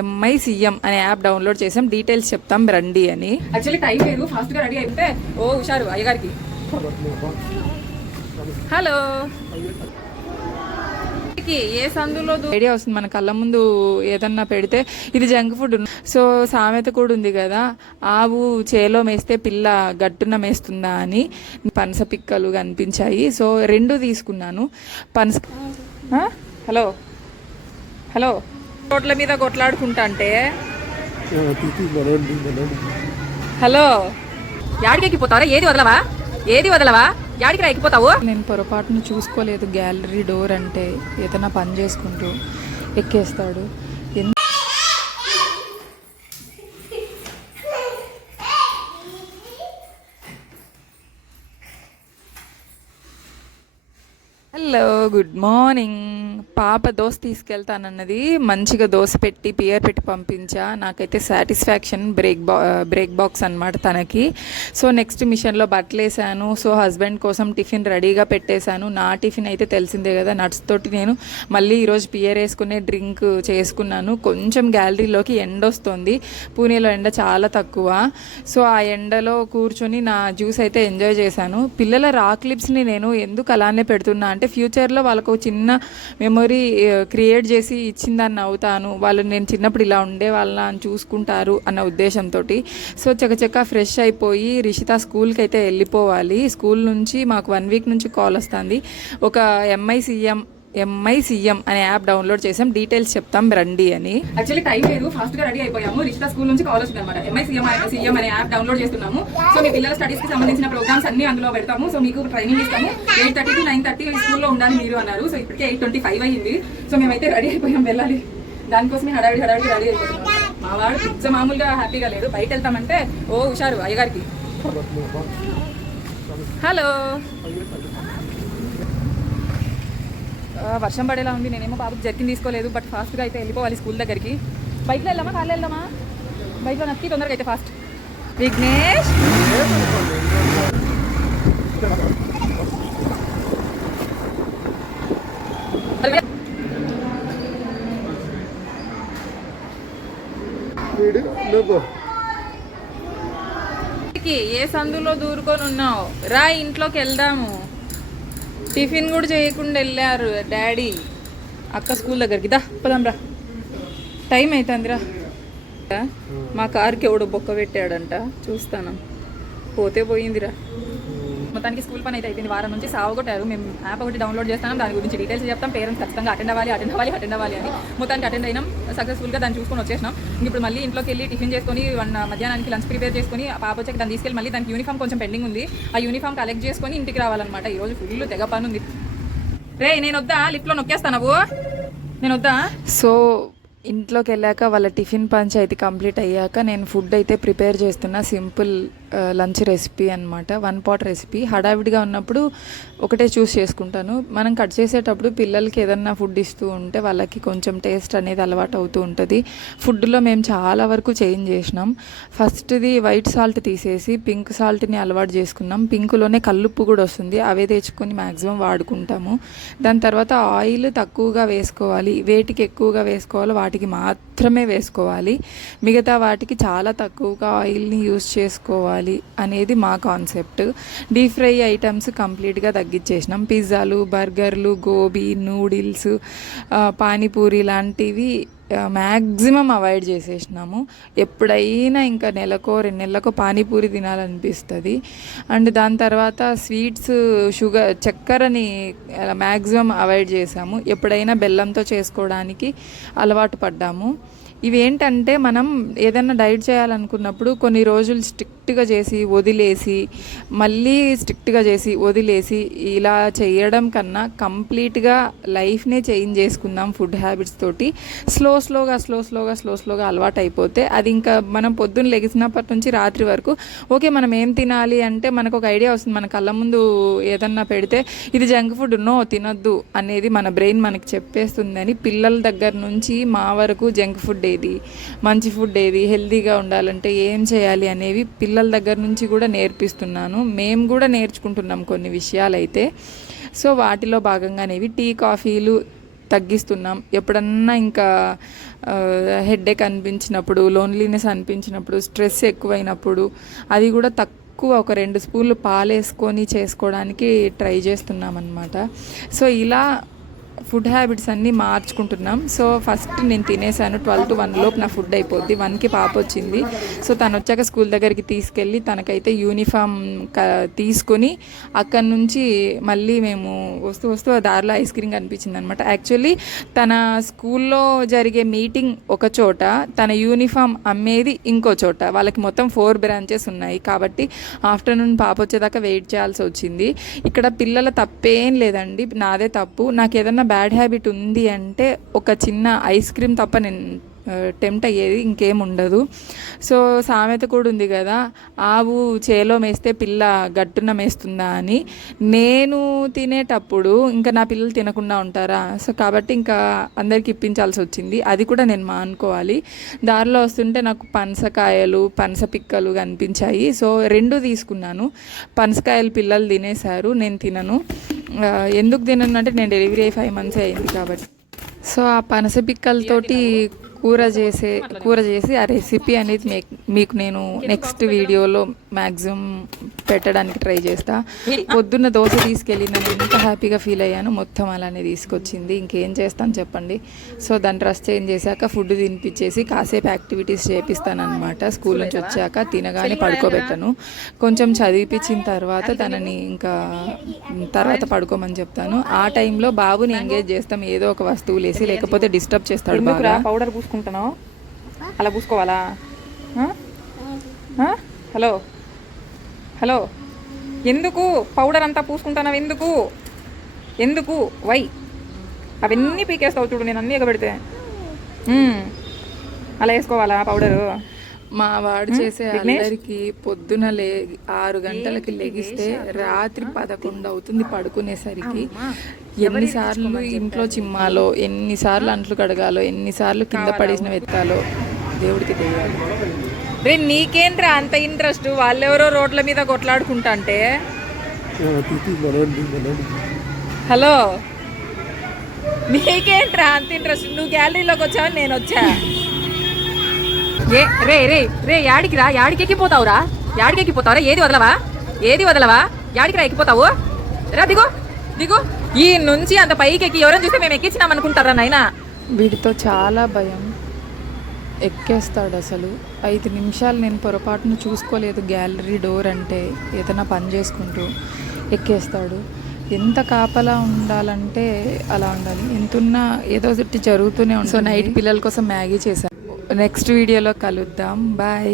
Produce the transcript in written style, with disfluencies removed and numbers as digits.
ఎంఐసిఎం అనే app download చేసాం. Details చెప్తాం రండి అని. యాక్చువల్లీ టైం లేదు, ఫాస్ట్గా రెడీ అయితే ఓ హుషారు అయ్యగారికి. హలో, ఏ సందులో ఐడియా వస్తుంది మన కళ్ళ ముందు ఏదన్నా పెడితే ఇది జంక్ ఫుడ్. సో సామెత కూడా ఉంది కదా, ఆవు చేలో మేస్తే పిల్ల గట్టున మేస్తుందా అని. పనస పిక్కలు కనిపించాయి, సో 2 తీసుకున్నాను. హలో హలో, రోడ్ల మీద కొట్లాడుకుంటా అంటే హలో, యాడికి ఎక్కిపోతావరా? ఏది వదలవా యాడికి ఎక్కిపోతావు? నేను పొరపాటును చూసుకోలేదు. గ్యాలరీ డోర్ అంటే ఏదైనా పని చేసుకుంటూ ఎక్కేస్తాడు. Hello, good morning. పాప దోశ తీసుకెళ్తానన్నది, మంచిగా దోశ పెట్టి పియర్ పెట్టి పంపించా. నాకైతే సాటిస్ఫాక్షన్. బ్రేక్ బాక్స్ అనమాట తనకి. సో నెక్స్ట్ మిషన్లో బట్టలు వేసాను. సో హస్బెండ్ కోసం టిఫిన్ రెడీగా పెట్టేశాను. నా టిఫిన్ అయితే తెలిసిందే కదా, నట్స్ తోటి నేను మళ్ళీ ఈరోజు పియర్ వేసుకునే డ్రింక్ చేసుకున్నాను. కొంచెం గ్యాలరీలోకి ఎండ వస్తుంది, పూణేలో ఎండ చాలా తక్కువ. సో ఆ ఎండలో కూర్చొని నా జ్యూస్ అయితే ఎంజాయ్ చేశాను. పిల్లల రాక్ లిప్స్ని నేను ఎందుకు అలానే పెడుతున్నా అంటే, ఫ్యూచర్లో వాళ్ళకు చిన్న మెమొరీ క్రియేట్ చేసి ఇచ్చిందాన్ని అవుతాను. వాళ్ళు నేను చిన్నప్పుడు ఇలా ఉండే వాళ్ళని చూసుకుంటారు అన్న ఉద్దేశంతో. సో చకచక ఫ్రెష్ అయిపోయి రిషిత స్కూల్కి అయితే వెళ్ళిపోవాలి. స్కూల్ నుంచి మాకు 1 వీక్ నుంచి కాల్ వస్తుంది. ఒక ఎంఐసిఎం అనే యాప్ డౌన్లోడ్ చేసాం. డీటెయిల్స్ చెప్తాం రండి అని. యాక్చువల్లీ టైం లేదు, ఫాస్ట్గా రెడీ అయిపోయాము. రిషిత స్కూల్ నుంచి కాల్ వచ్చింది అనమాట. ఎంఐసిఎం అనే యాప్ డౌన్లోడ్ చేస్తున్నాము. సో మీ పిల్లల స్టడీస్కి సంబంధించిన ప్రోగ్రామ్స్ అన్ని అందులో పెడతాము. సో మీకు ట్రైనింగ్ ఇస్తాము. 8:30 to 9:30 స్కూల్లో ఉండాలి మీరు అన్నారు. సో ఇప్పటికే 8:25 అయ్యింది. సో మేమైతే రెడీ అయిపోయాం, వెళ్ళాలి. దానికోసమే హడావిడి రెడీ అయిపోతున్నాం. మా వాడు పిచ్చ మామూలుగా హ్యాపీగా లేదు. బయట వెళ్తామంటే ఓ హుషారు అయ్యగారికి. హలో, వర్షం పడేలా ఉంది. నేనేమో బాబుకి జర్కిన్ తీసుకోలేదు, బట్ ఫాస్ట్గా అయితే వెళ్ళిపోవాలి స్కూల్ దగ్గరికి. బైక్లో వెళ్దామా కార్లో వెళ్దామా? బైక్లో నక్కి తొందరగా అయితే ఫాస్ట్. విఘ్నేష్, ఏ సందులో దూరుకొని ఉన్నావు? రా ఇంట్లోకి వెళ్దాము. టిఫిన్ కూడా చేయకుండా వెళ్ళారు డాడీ అక్క స్కూల్ దగ్గరికి. పదాం రా, టైం అవుతుందిరా. మా కార్కి ఎవడో బొక్క పెట్టాడంట, చూస్తాను. పోతే పోయిందిరా. మొత్తానికి స్కూల్ పని అయితే అయిపోయింది. వారం నుంచి సావగొట్టారు. మేము యాప్ ఒకటి డౌన్లోడ్ చేస్తాం, దాని గురించి డీటెయిల్స్ చెప్తాం. పేరెంట్స్ ఖచ్చితంగా అటెండ్ అవ్వాలి అని మొత్తానికి అటెండ్ అయినాం. సక్సెస్ఫుల్గా దాన్ని చూసుకొని వచ్చేసినాం. ఇప్పుడు మళ్ళీ ఇంట్లోకి వెళ్ళి టిఫిన్ చేసుకొని మధ్యాహ్నానికి లంచ్ ప్రిపేర్ చేసుకొని పాప వచ్చాక దాన్ని తీసుకెళ్ళి మళ్ళీ దానికి యూనిఫామ్ కొంచెం పెండింగ్ ఉంది. ఆ యూనిఫామ్ కలెక్ట్ చేసుకొని ఇంటికి రావాలన్నమాట. ఈరోజు ఫుల్ తెగ పని ఉంది. రే నేను వద్దా, లిఫ్ట్లో నొక్కేస్తాను, నేను వద్దా. సో ఇంట్లోకి వెళ్ళాక వాళ్ళ టిఫిన్ పంచాయతీ కంప్లీట్ అయ్యాక నేను ఫుడ్ అయితే ప్రిపేర్ చేస్తున్నా. సింపుల్ లంచ్ రెసిపీ అనమాట, 1 pot రెసిపీ. హడావిడిగా ఉన్నప్పుడు ఒకటే చూస్ చేసుకుంటాను. మనం కట్ చేసేటప్పుడు పిల్లలకి ఏదన్నా ఫుడ్ ఇస్తూ ఉంటే వాళ్ళకి కొంచెం టేస్ట్ అనేది అలవాటు అవుతూ ఉంటుంది. ఫుడ్లో మేము చాలా వరకు చేంజ్ చేసినాం. ఫస్ట్ది వైట్ సాల్ట్ తీసేసి పింక్ సాల్ట్ని అలవాటు చేసుకున్నాం. పింక్లోనే కల్లుప్పు కూడా వస్తుంది, అవే తెచ్చుకొని మ్యాక్సిమం వాడుకుంటాము. దాని తర్వాత ఆయిల్ తక్కువగా వేసుకోవాలి, వేటికి ఎక్కువగా వేసుకోవాలో వాటికి మాత్రమే వేసుకోవాలి. మిగతా వాటికి చాలా తక్కువగా ఆయిల్ని యూజ్ చేసుకోవాలి అనేది మా కాన్సెప్ట్. డీప్ ఫ్రై ఐటమ్స్ కంప్లీట్గా తగ్గించేసినాం. పిజ్జాలు, బర్గర్లు, గోబీ, నూడిల్స్, పానీపూరి లాంటివి మ్యాక్సిమం అవాయిడ్ చేసేసినాము. ఎప్పుడైనా ఇంకా నెలకో 2 నెలలకో పానీపూరి తినాలనిపిస్తుంది. అండ్ దాని తర్వాత స్వీట్స్, షుగర్, చక్కెరని మ్యాక్సిమం అవాయిడ్ చేసాము. ఎప్పుడైనా బెల్లంతో చేసుకోవడానికి అలవాటు పడ్డాము. ఇవేంటంటే మనం ఏదైనా డైట్ చేయాలనుకున్నప్పుడు కొన్ని రోజులు స్ట్రిక్ట్గా చేసి వదిలేసి మళ్ళీ స్ట్రిక్ట్గా చేసి వదిలేసి ఇలా చేయడం కన్నా కంప్లీట్గా లైఫ్నే చేంజ్ చేసుకుందాం ఫుడ్ హ్యాబిట్స్ తోటి. స్లోగా అలవాటు అయిపోతే అది ఇంకా మనం పొద్దున్న లెగిసినప్పటి నుంచి రాత్రి వరకు ఓకే మనం ఏం తినాలి అంటే మనకు ఒక ఐడియా వస్తుంది. మన కళ్ళ ముందు ఏదన్నా పెడితే ఇది జంక్ ఫుడ్, నో తినొద్దు అనేది మన బ్రెయిన్ మనకి చెప్పేస్తుందని పిల్లల దగ్గర నుంచి మా వరకు జంక్ ఫుడ్ ఏది, మంచి ఫుడ్ ఏది, హెల్తీగా ఉండాలంటే ఏం చేయాలి అనేవి పిల్లల దగ్గర నుంచి కూడా నేర్పిస్తున్నాను. మేము కూడా నేర్చుకుంటున్నాం కొన్ని విషయాలైతే. సో వాటిలో భాగంగానేవి టీ, కాఫీలు తగ్గిస్తున్నాం. ఎప్పుడన్నా ఇంకా హెడేక్ అనిపించినప్పుడు, లోన్లీనెస్ అనిపించినప్పుడు, స్ట్రెస్ ఎక్కువైనప్పుడు అది కూడా ఒక 2 స్పూన్లు పాలేసుకొని చేసుకోవడానికి ట్రై చేస్తున్నాం అన్నమాట. సో ఇలా ఫుడ్ హ్యాబిట్స్ అన్నీ మార్చుకుంటున్నాం. సో ఫస్ట్ నేను తినేసాను, 12 to 1 లోపు నా ఫుడ్ అయిపోద్ది. 1కి పాప వచ్చింది. సో తను వచ్చాక స్కూల్ దగ్గరికి తీసుకెళ్ళి తనకైతే యూనిఫామ్ తీసుకొని అక్కడి నుంచి మళ్ళీ మేము వస్తూ దారిలో ఐస్ క్రీమ్ కనిపించింది అనమాట. యాక్చువల్లీ తన స్కూల్లో జరిగే మీటింగ్ ఒక చోట, తన యూనిఫామ్ అమ్మేది ఇంకో చోట. వాళ్ళకి మొత్తం 4 బ్రాంచెస్ ఉన్నాయి కాబట్టి ఆఫ్టర్నూన్ పాప వచ్చేదాకా వెయిట్ చేయాల్సి వచ్చింది. ఇక్కడ పిల్లల తప్పేం లేదండి, నాదే తప్పు. నాకు ఏదన్నా బ్యాడ్ హ్యాబిట్ ఉంది అంటే ఒక చిన్న ఐస్ క్రీమ్ తప్ప నేను టెంప్ట్ అయ్యేది ఇంకేం ఉండదు. సో సామెత కూడా ఉంది కదా, ఆవు చేలో మేస్తే పిల్ల గట్టున మేస్తుందా అని. నేను తినేటప్పుడు ఇంకా నా పిల్లలు తినకుండా ఉంటారా? సో కాబట్టి ఇంకా అందరికి ఇప్పించాల్సి వచ్చింది. అది కూడా నేను మానుకోవాలి. దారిలో వస్తుంటే నాకు పనసకాయలు, పనస పిక్కలు కనిపించాయి. సో 2 తీసుకున్నాను. పనసకాయలు పిల్లలు తినేశారు, నేను తినను. ఎందుకు తినను అంటే నేను డెలివరీ అయ్యి 5 months అయింది కాబట్టి. సో ఆ పనస పిక్కలతోటి కూర చేసి ఆ రెసిపీ అనేది మీకు నేను నెక్స్ట్ వీడియోలో మ్యాక్సిమం పెట్టడానికి ట్రై చేస్తా. పొద్దున్న దోశ తీసుకెళ్ళి నేను ఎంత హ్యాపీగా ఫీల్ అయ్యాను. మొత్తం అలానే తీసుకొచ్చింది. ఇంకేం చేస్తాను చెప్పండి. సో దాన్ని డ్రెస్ చేంజ్ చేశాక ఫుడ్ తినిపించేసి కాసేపు యాక్టివిటీస్ చేపిస్తాను అనమాట. స్కూల్ నుంచి వచ్చాక తినగానే పడుకోబెట్టను. కొంచెం చదివిపించిన తర్వాత తనని ఇంకా తర్వాత పడుకోమని చెప్తాను. ఆ టైంలో బాబుని ఎంగేజ్ చేస్తాం ఏదో ఒక వస్తువులు వేసి, లేకపోతే డిస్టర్బ్ చేస్తాడు బాగా. పౌడర్ పూసుకుంటున్నావు, అలా పూసుకోవాలా? హలో ఎందుకు పౌడర్ అంతా పూసుకుంటున్నావు? ఎందుకు వై అవన్నీ పీకేస్తావు చూడు, నేను అన్నీ ఎగబెడితే. అలా వేసుకోవాలా పౌడరు? మా వాడు చేసే అల్లరికి పొద్దున 6 గంటలకి లెగిస్తే రాత్రి 11 అవుతుంది పడుకునేసరికి. ఎన్నిసార్లు ఇంట్లో చిమ్మాలో, ఎన్నిసార్లు అంట్లు కడగాలో, ఎన్నిసార్లు కింద పడేసిన వెతకాలో దేవుడికి తెలియాలి. రే నీకేంట్రా అంత ఇంట్రెస్ట్? వాళ్ళెవరో రోడ్ల మీద కొట్లాడుకుంటా అంటే. హలో నీకేంట్రా అంత ఇంట్రెస్ట్? నువ్వు గ్యాలరీలోకి వచ్చావని నేను వచ్చా. రే రే రే యాడికి రా? యాడికి ఎక్కిపోతావురా? ఏది వదలవా? యాడికి రా ఎక్కిపోతావు? రా దిగు. ఈ నుంచి అంత పైకి ఎక్కి ఎవరైనా చూస్తే మేము ఎక్కించినాం అనుకుంటారా నాయనా? వీడితో చాలా భయం, ఎక్కేస్తాడు అసలు. 5 నిమిషాలు నేను పొరపాటును చూసుకోలేదు గ్యాలరీ డోర్ అంటే, ఏదైనా పని చేసుకుంటూ ఎక్కేస్తాడు. ఎంత కాపలా ఉండాలంటే అలా ఉండాలి. ఎంతున్నా ఏదో ఒకటి జరుగుతూనే ఉంటుంది. సో నైట్ పిల్లల కోసం మ్యాగీ చేశాను. నెక్స్ట్ వీడియోలో కలుద్దాం. బాయ్.